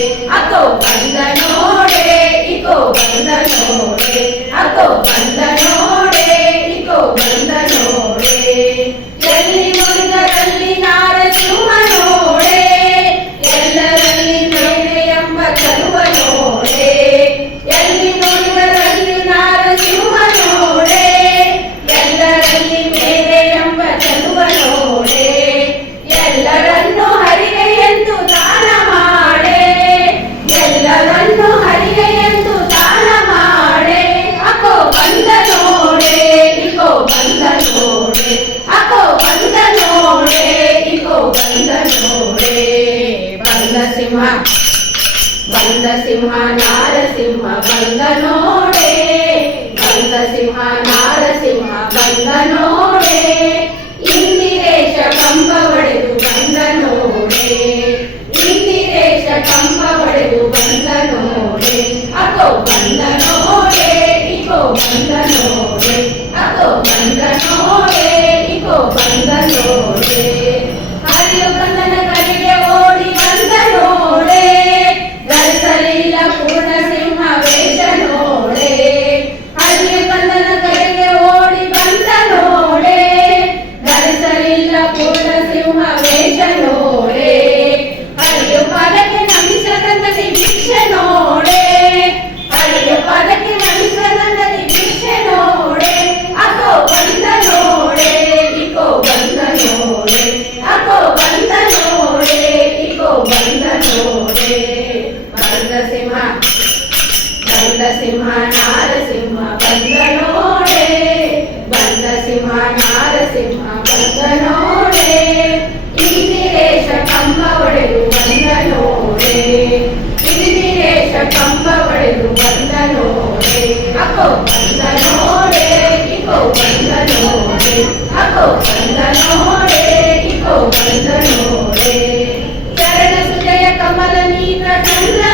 at the Narasimha ಬಂದ ಸಿಂಹ ನಾರಸಿಂಹ ಬಂದ ನೋಡೆ. ಬಂದ ಸಿಂಹ ನಾರಸಿಂಹ ಬಂದ ನೋಡೆ. ಇಂದಿರೇಶ ಕಂಬ ಒಡೆದು ಬಂದ ನೋಡೆ. ಇಂದಿರೇಶ ಕಂಬ ಒಡೆದು ಬಂದ ನೋಡೆ. ಅಕೋ ಬಂದ ನೋಡೆ, ಇಕೋ ಬಂದ ನೋಡೆ. ನರಸಿಂಹ ನಾರಸಿಂಹ ಬಂದ ನೋಡೆ ಬಂದ ಸಿಂಹ ನಾರಸಿಂಹ ಬಂದ ನೋಡೆ ಇಂದಿರೇಶ ಕಂಬ ಒಡೆದು ಬಂದ ನೋಡೆ ಇಂದಿರೇಶ ಕಂಬ ಒಡೆದು ಬಂದ ನೋಡೆ ಅಕೋ ಬಂದ ನೋಡೆ ಇಕೋ ಬಂದ ನೋಡೆ ಅಕೋ ಬಂದ ನೋಡೆ ಇಕೋ ಬಂದ ನೋಡೆ ಚರಣ ಸುಜಯ ಕಮಲ ನೀತ ಚಂದ್ರ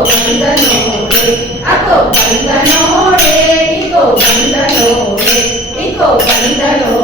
ಬಂದನೋಡೆ ಅಕೋ ಬಂದನೋಡೆ ಇಕೋ ಬಂದನೋಡೆ ಇಕೋ ಬಂದನೋ